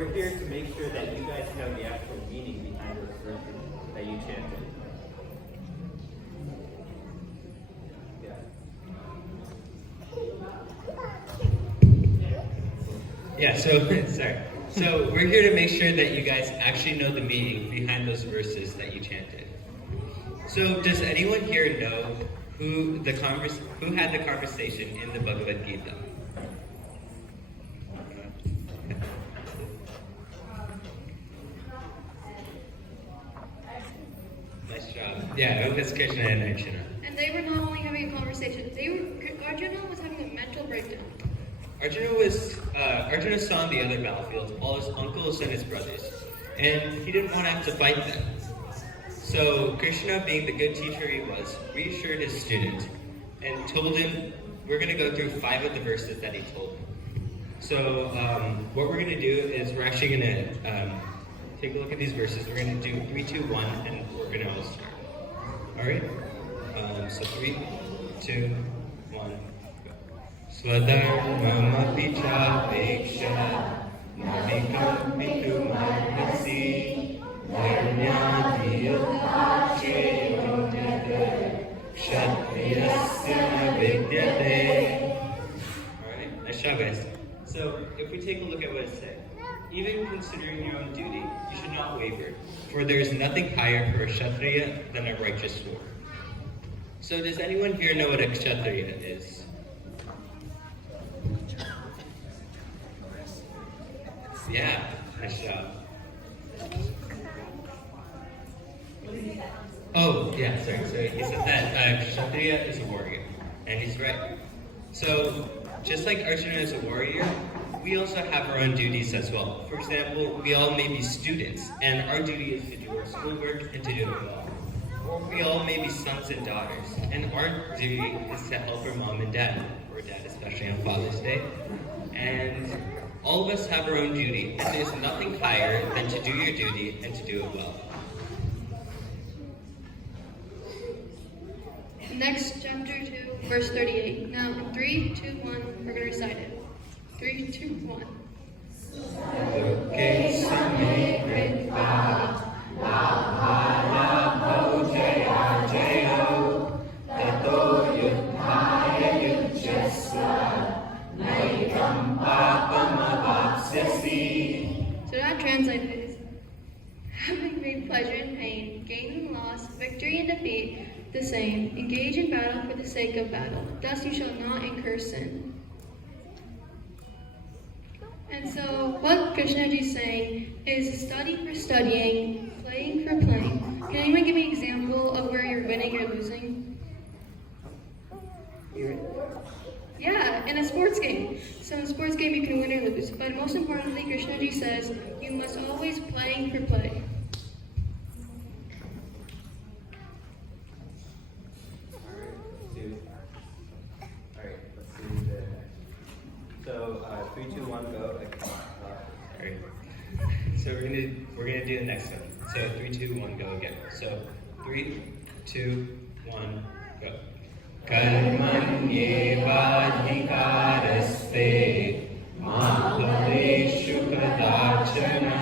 we're here to make sure that you guys know the actual meaning behind those verses that you chanted. Yeah, so, sorry. So we're here to make sure that you guys actually know the meaning behind those verses that you chanted. So does anyone here know who had the conversation in the Bhagavad Gita? Nice job. Yeah, it was Krishna and Arjuna. And they were not only having a conversation, Arjuna was having a mental breakdown. Arjuna saw on the other battlefield all his uncles and his brothers, and he didn't want to have to fight them. So Krishna, being the good teacher he was, reassured his student and told him, we're going to go through 5 of the verses that he told him. So what we're going to do is we're actually going to take a look at these verses. We're going to do 3, 2, 1, and we're going to all start. All right? So 3, 2, 1, go. Swadharmamapi chapeksha navikampitu marhasi dharmyadi yudhache yonyate kshatriyasya na vidyate. Alright, nice job guys. So if we take a look at what it said, even considering your own duty, you should not waver, for there is nothing higher for a Kshatriya than a righteous war. So does anyone here know what a Kshatriya is? Yeah, nice job. Oh, yeah, sorry. So he said that Kshatriya is a warrior, and he's right. So just like Arjuna is a warrior, we also have our own duties as well. For example, we all may be students, and our duty is to do our schoolwork and to do it well. Or we all may be sons and daughters, and our duty is to help our mom and dad, or dad especially on Father's Day. And all of us have our own duty, and there's nothing higher than to do your duty and to do it well. Next, chapter 2, verse 38. Now, in 3, 2, 1, we're going to recite it. 3, 2, 1. Okay, same kritva labha jaya jayo tato yudhaya yujyasva naikam papamavapsyasi. So that translated is, having made pleasure and pain, gain and loss, victory and defeat, the same. Engage in battle for the sake of battle. Thus you shall not incur sin. And so what Krishnaji is saying is study for studying, playing for playing. Can anyone give me an example of where you're winning or losing? Yeah, in a sports game. So in a sports game you can win or lose. But most importantly, Krishnaji says you must always playing for play. So 3, 2, 1, go. Alright. So we're gonna do the next one. So 3, 2, 1, go again. So 3, 2, 1, go. Karmanyevadhikaraste ma phaleshu kadachana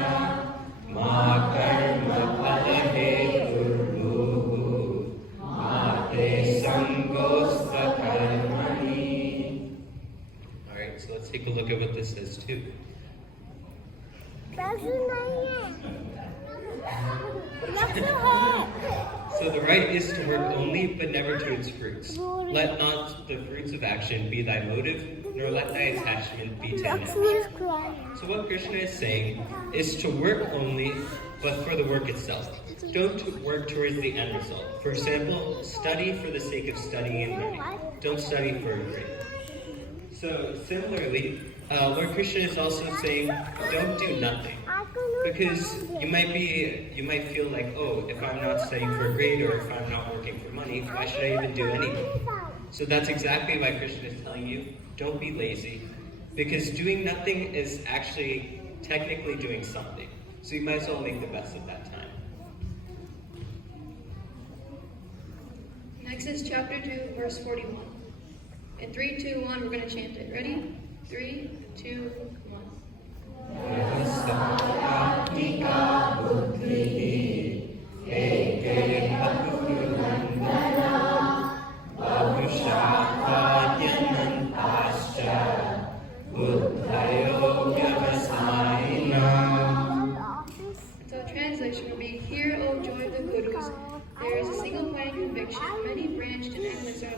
ma karma phalaheturbuhu ma te sangosta karmani. Alright, so let's take a look at what this says too. So the right is to work only, but never to its fruits. Let not the fruits of action be thy motive, nor let thy attachment be to an action. So what Krishna is saying is to work only, but for the work itself. Don't work towards the end result. For example, study for the sake of studying and learning. Don't study for a grade. So similarly, Lord Krishna is also saying, don't do nothing. Because you might feel like, oh, if I'm not studying for a grade or if I'm not working for money, why should I even do anything? So that's exactly why Krishna is telling you, don't be lazy. Because doing nothing is actually technically doing something. So you might as well make the best of that time. Next is chapter 2, verse 41. In 3, 2, 1, we're going to chant it. Ready? 3, 2, 1.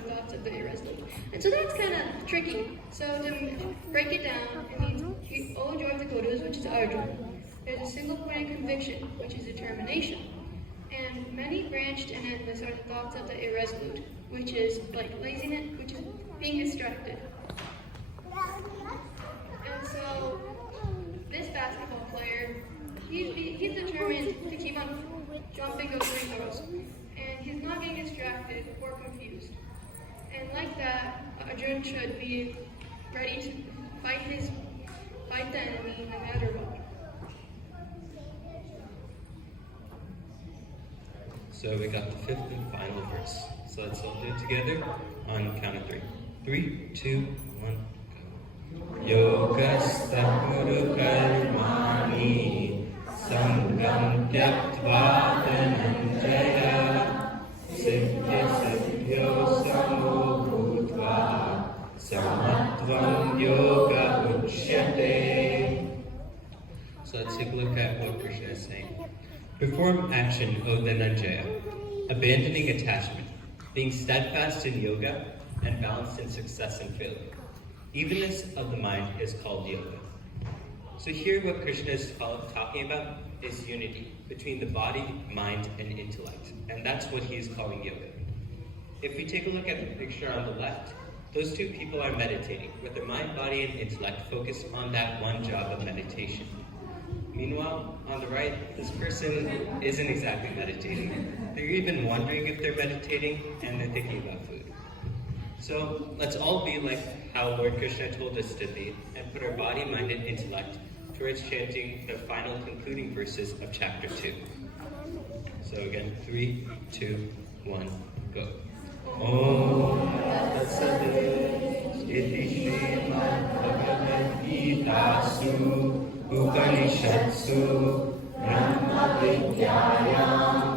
thoughts of the irresolute. And so that's kind of tricky. So to break it down, it means the O joy of the Kodas, which is Arjuna. There's a single point of conviction, which is determination. And many branched and endless are the thoughts of the irresolute, which is like laziness, which is being distracted. And so this basketball player, he's determined to keep on jumping those free throws. And he's not getting distracted or confused. And like that, Arjun should be ready to fight the enemy no matter what. So we got the fifth and final verse. So let's all do it together on count of three. 3, 2, 1, go. Yogastha guru karmani sangam tyaktva dhananjaya siddhi siddhyo samo bhutva samatvam yoga uchyate. So let's take a look at what Krishna is saying. Perform action, O Dhananjaya, abandoning attachment, being steadfast in yoga, and balanced in success and failure. Evenness of the mind is called yoga. So here what Krishna is talking about is unity between the body, mind, and intellect. And that's what he is calling yoga. If we take a look at the picture on the left, those two people are meditating, with their mind, body, and intellect focused on that one job of meditation. Meanwhile, on the right, this person isn't exactly meditating. They're even wondering if they're meditating, and they're thinking about food. So let's all be like how Lord Krishna told us to be, and put our body, mind, and intellect towards chanting the final concluding verses of chapter 2. So again, 3, 2, 1, go. Om Tatsat Iti Srimad Bhagavad Gita Upanishatsu Brahma Vidyayam